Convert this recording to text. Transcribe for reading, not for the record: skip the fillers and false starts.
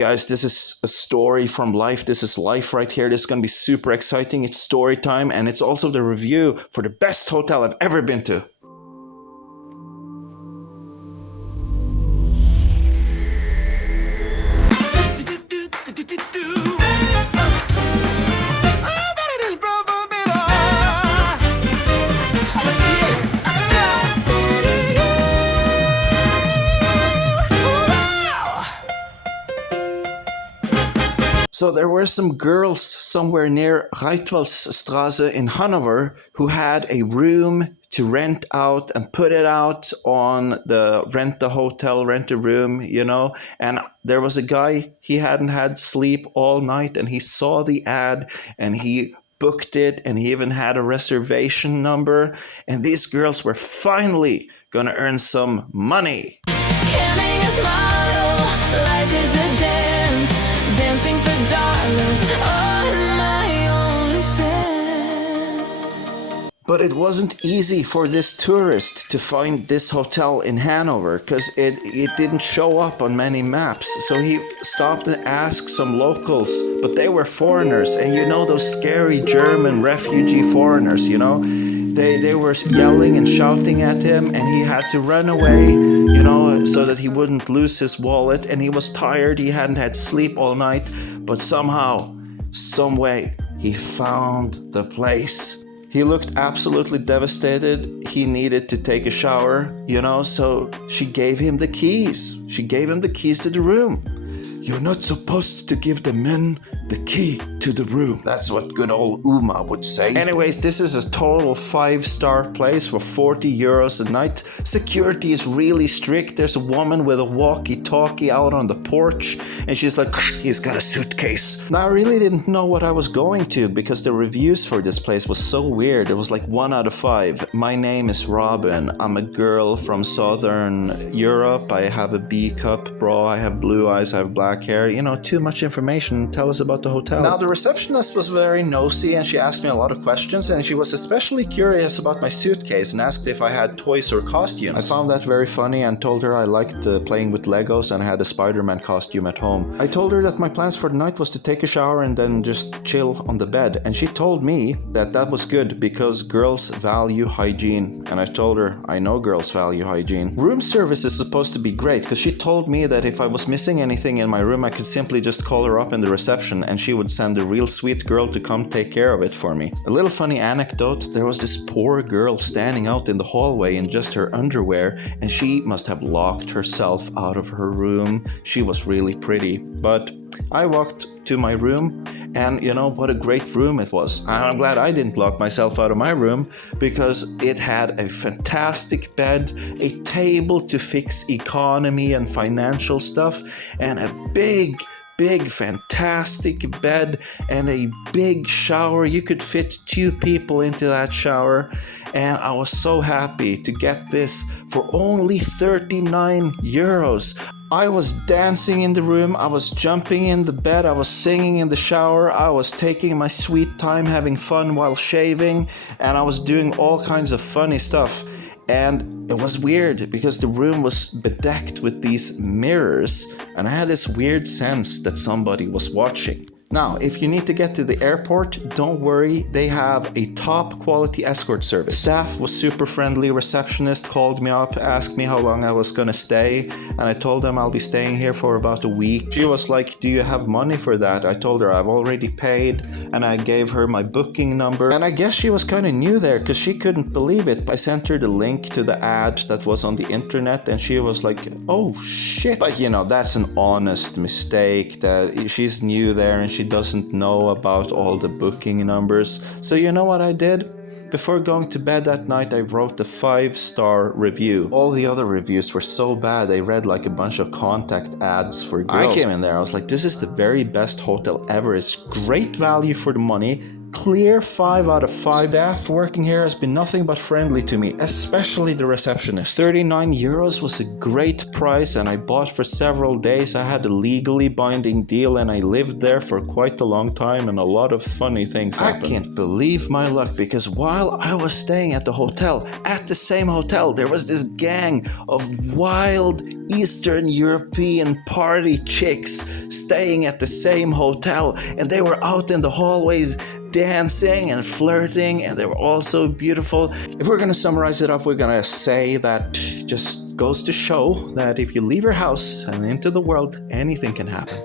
Guys, this is a story from life. This is life right here. This is going to be super exciting. It's story time, and it's also the review for the best hotel I've ever been to. So there were some girls somewhere near Reitwaldsstraße in Hannover who had a room to rent out and put it out on the rent a hotel, rent a room, you know. And there was a guy, he hadn't had sleep all night, and he saw the ad and he booked it, and he even had a reservation number. And these girls were finally gonna earn some money. Canning a smile, life is a dance, dancing for dollars on my only fans. But it wasn't easy for this tourist to find this hotel in Hannover because it didn't show up on many maps. So he stopped and asked some locals, but they were foreigners, and you know those scary German refugee foreigners, you know? They were yelling and shouting at him, and he had to run away, you know, so that he wouldn't lose his wallet. And he was tired, he hadn't had sleep all night, but somehow, some way, he found the place. He looked absolutely devastated. He needed to take a shower, you know, so she gave him the keys. She gave him the keys to the room. You're not supposed to give the men the key to the room. That's what good old Uma would say. Anyways, this is a total 5-star place for 40 euros a night. Security is really strict. There's a woman with a walkie-talkie out on the porch, and she's like, he's got a suitcase. Now, I really didn't know what I was going to because the reviews for this place was so weird. It was like 1 out of 5. My name is Robin. I'm a girl from Southern Europe. I have a B cup bra. I have blue eyes. I have black hair. You know, too much information. Tell us about the hotel. Now, the receptionist was very nosy, and she asked me a lot of questions, and she was especially curious about my suitcase and asked if I had toys or costumes. I found that very funny and told her I liked playing with Legos and I had a Spider-Man costume at home. I told her that my plans for the night was to take a shower and then just chill on the bed, and she told me that that was good because girls value hygiene, and I told her I know girls value hygiene. Room service is supposed to be great because she told me that if I was missing anything in my room, I could simply just call her up in the reception and she would send a real sweet girl to come take care of it for me. A little funny anecdote, there was this poor girl standing out in the hallway in just her underwear, and she must have locked herself out of her room. She was really pretty, but I walked to my room, and you know what a great room it was. I'm glad I didn't lock myself out of my room because it had a fantastic bed, a table to fix economy and financial stuff, and a big fantastic bed and a big shower. You could fit 2 people into that shower, and I was so happy to get this for only 39 euros. I was dancing in the room, I was jumping in the bed, I was singing in the shower, I was taking my sweet time having fun while shaving, and I was doing all kinds of funny stuff. And it was weird because the room was bedecked with these mirrors, and I had this weird sense that somebody was watching. Now, if you need to get to the airport, don't worry, they have a top quality escort service. Staff was super friendly, receptionist called me up, asked me how long I was gonna stay, and I told them I'll be staying here for about a week. She was like, do you have money for that? I told her I've already paid, and I gave her my booking number. And I guess she was kind of new there because she couldn't believe it. I sent her the link to the ad that was on the internet, and she was like, oh shit. But you know, that's an honest mistake, that she's new there and she doesn't know about all the booking numbers. So you know what I did? Before going to bed that night, I wrote a 5-star review. All the other reviews were so bad, they read like a bunch of contact ads for girls. I came in there, I was like, this is the very best hotel ever. It's great value for the money, clear 5 out of 5. Staff working here has been nothing but friendly to me, especially the receptionist. 39 euros was a great price, and I bought for several days. I had a legally binding deal, and I lived there for quite a long time, and a lot of funny things happened. I can't believe my luck, because while I was staying at the hotel, at the same hotel, there was this gang of wild Eastern European party chicks staying at the same hotel, and they were out in the hallways dancing and flirting, and they were all so beautiful. If we're gonna summarize it up, we're gonna say that just goes to show that if you leave your house and into the world, anything can happen.